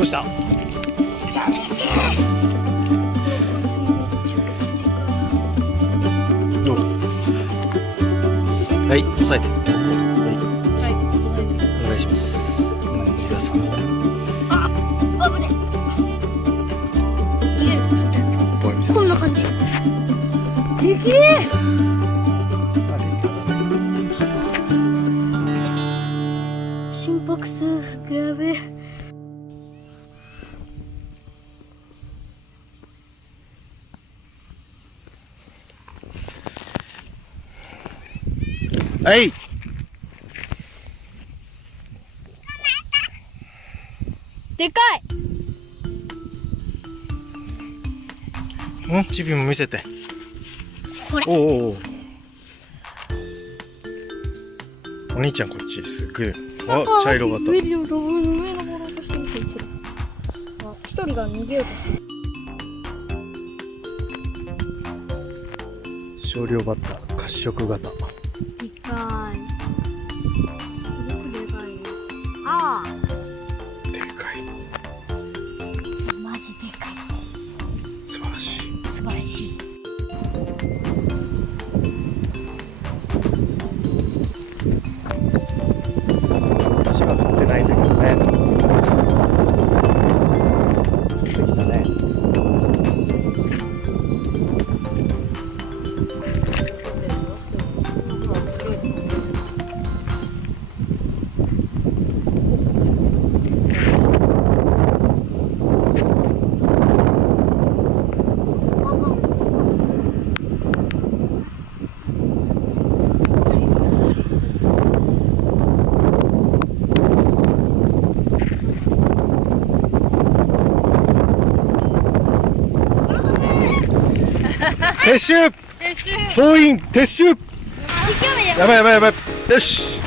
どうした？はい、押さえて。はい、お願いします。皆さん。あ、危ねえ。こんな感じ。でけえ。心拍数がやべえ。はい。でかい。チビも見せて。これ。お兄ちゃんこっちすぐ。あ、茶色型。上登ろうとしてる人一人が逃げようとしてる。少量バッター褐色型。でかい。すごくでかいね。ああ。でかい。マジでかい。素晴らしい。素晴らしい。私は降ってないんだけどね。降ってきたね。撤収！総員撤収！やばいやばいやばい。よし。